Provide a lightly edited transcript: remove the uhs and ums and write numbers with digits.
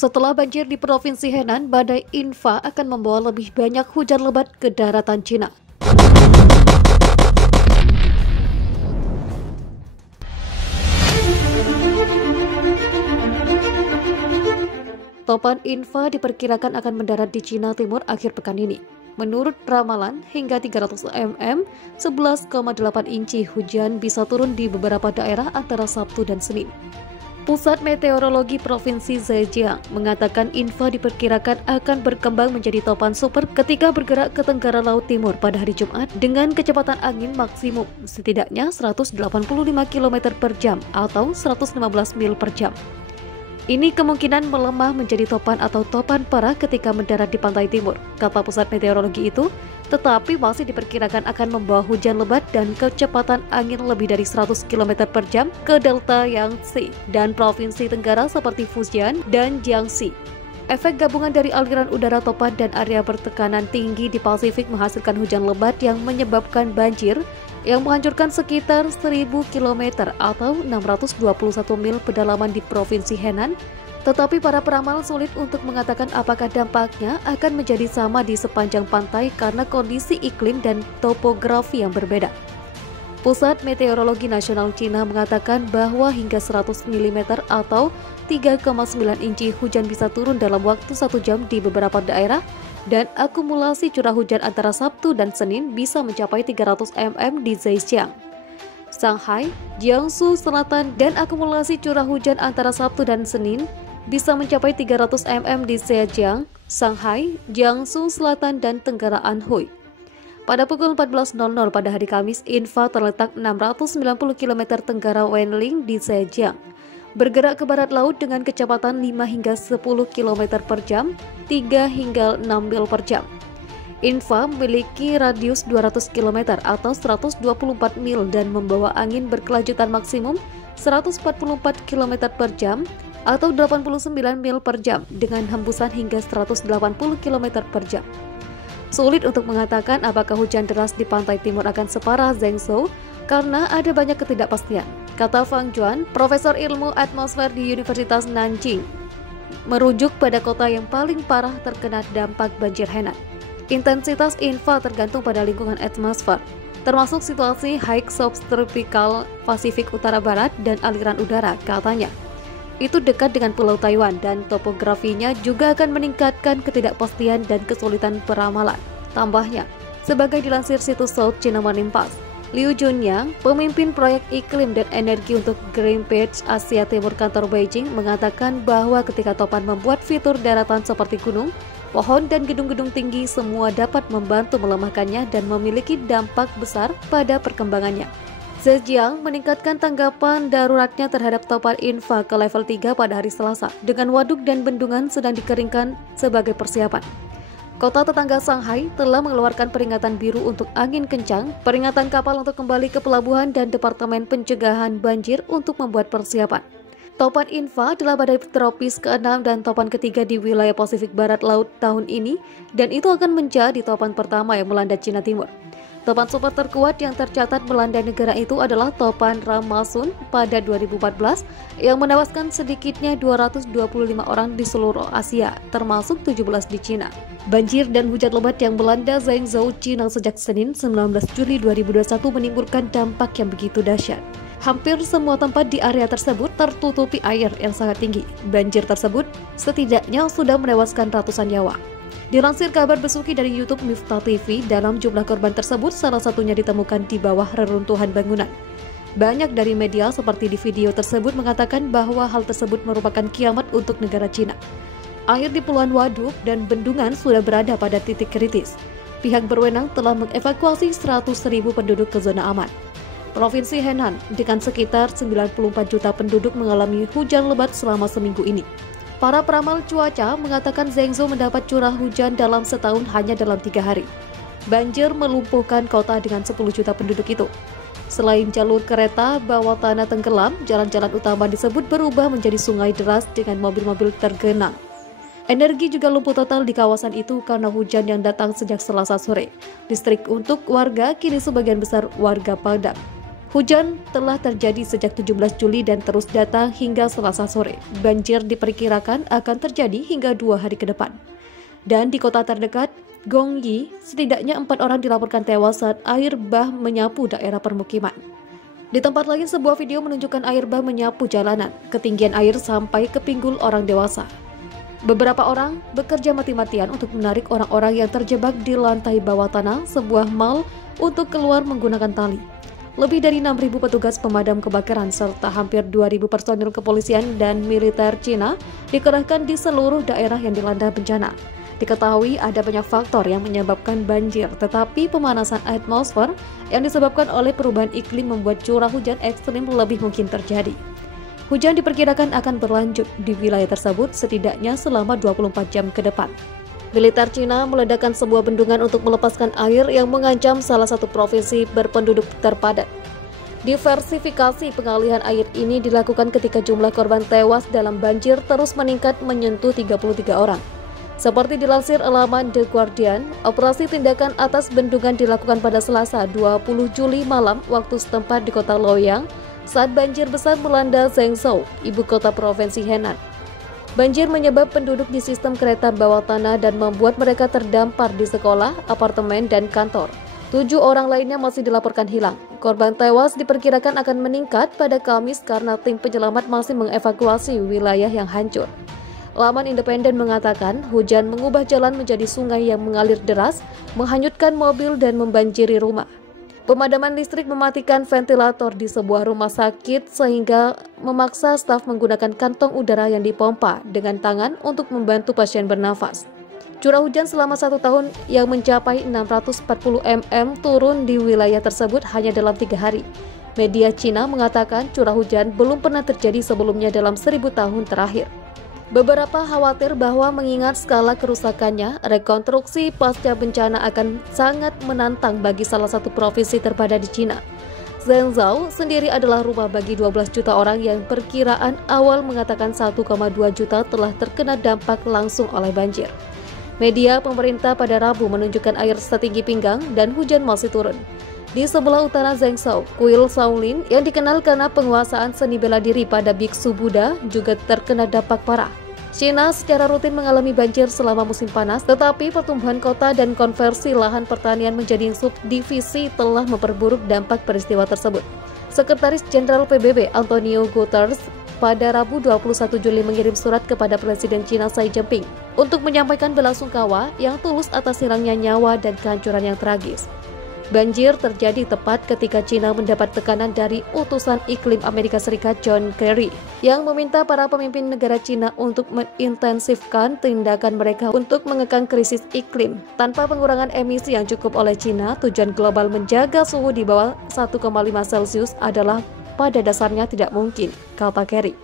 Setelah banjir di Provinsi Henan, badai Infa akan membawa lebih banyak hujan lebat ke daratan Cina. Topan Infa diperkirakan akan mendarat di Cina Timur akhir pekan ini. Menurut ramalan, hingga 300 mm, 11,8 inci hujan bisa turun di beberapa daerah antara Sabtu dan Senin. Pusat Meteorologi Provinsi Zhejiang mengatakan Infa diperkirakan akan berkembang menjadi topan super ketika bergerak ke tenggara Laut Timur pada hari Jumat dengan kecepatan angin maksimum setidaknya 185 km per jam atau 115 mil per jam. Ini kemungkinan melemah menjadi topan atau topan parah ketika mendarat di pantai timur, kata pusat meteorologi itu, tetapi masih diperkirakan akan membawa hujan lebat dan kecepatan angin lebih dari 100 km per jam ke delta Yangtze dan provinsi tenggara seperti Fujian dan Jiangxi. Efek gabungan dari aliran udara topan dan area bertekanan tinggi di Pasifik menghasilkan hujan lebat yang menyebabkan banjir yang menghancurkan sekitar 1.000 km atau 621 mil pedalaman di Provinsi Henan, tetapi para peramal sulit untuk mengatakan apakah dampaknya akan menjadi sama di sepanjang pantai karena kondisi iklim dan topografi yang berbeda. Pusat Meteorologi Nasional Cina mengatakan bahwa hingga 100 mm atau 3,9 inci hujan bisa turun dalam waktu 1 jam di beberapa daerah, dan akumulasi curah hujan antara Sabtu dan Senin bisa mencapai 300 mm di Zhejiang, Shanghai, Jiangsu Selatan, dan akumulasi curah hujan antara Sabtu dan Senin bisa mencapai 300 mm di Zhejiang, Shanghai, Jiangsu Selatan, dan Tenggara Anhui. Pada pukul 14.00 pada hari Kamis, Infa terletak 690 km tenggara Wenling di Zhejiang, bergerak ke barat laut dengan kecepatan 5 hingga 10 km per jam, 3 hingga 6 mil per jam. Infa memiliki radius 200 km atau 124 mil dan membawa angin berkelanjutan maksimum 144 km per jam atau 89 mil per jam dengan hembusan hingga 180 km per jam. Sulit untuk mengatakan apakah hujan deras di pantai timur akan separah Zhengzhou karena ada banyak ketidakpastian, kata Fang Juan, Profesor Ilmu Atmosfer di Universitas Nanjing, merujuk pada kota yang paling parah terkena dampak banjir Henan. Intensitas Infa tergantung pada lingkungan atmosfer, termasuk situasi high subtropical Pasifik Utara Barat dan aliran udara, katanya. Itu dekat dengan Pulau Taiwan dan topografinya juga akan meningkatkan ketidakpastian dan kesulitan peramalan. Tambahnya, sebagai dilansir situs South China Morning Post, Liu Junyang, pemimpin proyek iklim dan energi untuk Greenpeace Asia Timur kantor Beijing, mengatakan bahwa ketika topan membuat fitur daratan seperti gunung, pohon dan gedung-gedung tinggi semua dapat membantu melemahkannya dan memiliki dampak besar pada perkembangannya. Zhejiang meningkatkan tanggapan daruratnya terhadap topan Infa ke level 3 pada hari Selasa, dengan waduk dan bendungan sedang dikeringkan sebagai persiapan. Kota tetangga Shanghai telah mengeluarkan peringatan biru untuk angin kencang, peringatan kapal untuk kembali ke pelabuhan, dan Departemen Pencegahan Banjir untuk membuat persiapan. Topan Infa adalah badai tropis ke-6 dan topan ketiga di wilayah Pasifik Barat Laut tahun ini, dan itu akan menjadi topan pertama yang melanda Cina Timur. Topan super terkuat yang tercatat melanda negara itu adalah topan Ramasun pada 2014 yang menewaskan sedikitnya 225 orang di seluruh Asia, termasuk 17 di Cina. Banjir dan hujan lebat yang melanda Zhengzhou, Cina sejak Senin 19 Juli 2021 menimbulkan dampak yang begitu dahsyat. Hampir semua tempat di area tersebut tertutupi air yang sangat tinggi. Banjir tersebut setidaknya sudah menewaskan ratusan nyawa. Dilansir kabar besuki dari YouTube Miftah TV, dalam jumlah korban tersebut salah satunya ditemukan di bawah reruntuhan bangunan. Banyak dari media seperti di video tersebut mengatakan bahwa hal tersebut merupakan kiamat untuk negara Cina. Air di puluhan waduk dan bendungan sudah berada pada titik kritis. Pihak berwenang telah mengevakuasi 100.000 penduduk ke zona aman. Provinsi Henan dengan sekitar 94 juta penduduk mengalami hujan lebat selama seminggu ini. Para peramal cuaca mengatakan Zhengzhou mendapat curah hujan dalam setahun hanya dalam 3 hari. Banjir melumpuhkan kota dengan 10 juta penduduk itu. Selain jalur kereta bawah tanah tenggelam, jalan-jalan utama disebut berubah menjadi sungai deras dengan mobil-mobil tergenang. Energi juga lumpuh total di kawasan itu karena hujan yang datang sejak Selasa sore. Listrik untuk warga kini sebagian besar warga padam. Hujan telah terjadi sejak 17 Juli dan terus datang hingga Selasa sore. Banjir diperkirakan akan terjadi hingga 2 hari ke depan. Dan di kota terdekat, Gongyi, setidaknya 4 orang dilaporkan tewas saat air bah menyapu daerah permukiman. Di tempat lain, sebuah video menunjukkan air bah menyapu jalanan. Ketinggian air sampai ke pinggul orang dewasa. Beberapa orang bekerja mati-matian untuk menarik orang-orang yang terjebak di lantai bawah tanah sebuah mal untuk keluar menggunakan tali. Lebih dari 6.000 petugas pemadam kebakaran serta hampir 2.000 personil kepolisian dan militer Cina dikerahkan di seluruh daerah yang dilanda bencana. Diketahui ada banyak faktor yang menyebabkan banjir, tetapi pemanasan atmosfer yang disebabkan oleh perubahan iklim membuat curah hujan ekstrim lebih mungkin terjadi. Hujan diperkirakan akan berlanjut di wilayah tersebut setidaknya selama 24 jam ke depan. Militer Cina meledakkan sebuah bendungan untuk melepaskan air yang mengancam salah satu provinsi berpenduduk terpadat. Diversifikasi pengalihan air ini dilakukan ketika jumlah korban tewas dalam banjir terus meningkat menyentuh 33 orang. Seperti dilansir laman The Guardian, operasi tindakan atas bendungan dilakukan pada Selasa 20 Juli malam waktu setempat di kota Loyang saat banjir besar melanda Zhengzhou, ibu kota provinsi Henan. Banjir menyebab penduduk di sistem kereta bawah tanah dan membuat mereka terdampar di sekolah, apartemen, dan kantor. 7 orang lainnya masih dilaporkan hilang. Korban tewas diperkirakan akan meningkat pada Kamis karena tim penyelamat masih mengevakuasi wilayah yang hancur. Laman independen mengatakan hujan mengubah jalan menjadi sungai yang mengalir deras, menghanyutkan mobil dan membanjiri rumah. Pemadaman listrik mematikan ventilator di sebuah rumah sakit sehingga memaksa staf menggunakan kantong udara yang dipompa dengan tangan untuk membantu pasien bernafas. Curah hujan selama 1 tahun yang mencapai 640 mm turun di wilayah tersebut hanya dalam 3 hari. Media Cina mengatakan curah hujan belum pernah terjadi sebelumnya dalam 1000 tahun terakhir. Beberapa khawatir bahwa mengingat skala kerusakannya, rekonstruksi pasca bencana akan sangat menantang bagi salah satu provinsi terpadat di Cina. Zhengzhou sendiri adalah rumah bagi 12 juta orang yang perkiraan awal mengatakan 1,2 juta telah terkena dampak langsung oleh banjir. Media pemerintah pada Rabu menunjukkan air setinggi pinggang dan hujan masih turun. Di sebelah utara Zhengzhou, kuil Shaolin yang dikenal karena penguasaan seni bela diri pada biksu Buddha juga terkena dampak parah. China secara rutin mengalami banjir selama musim panas, tetapi pertumbuhan kota dan konversi lahan pertanian menjadi subdivisi telah memperburuk dampak peristiwa tersebut. Sekretaris Jenderal PBB Antonio Guterres pada Rabu 21 Juli mengirim surat kepada Presiden China Xi Jinping untuk menyampaikan belasungkawa yang tulus atas hilangnya nyawa dan kehancuran yang tragis. Banjir terjadi tepat ketika China mendapat tekanan dari utusan iklim Amerika Serikat John Kerry yang meminta para pemimpin negara China untuk mengintensifkan tindakan mereka untuk mengekang krisis iklim. Tanpa pengurangan emisi yang cukup oleh China, tujuan global menjaga suhu di bawah 1,5 Celcius adalah pada dasarnya tidak mungkin, kata Kerry.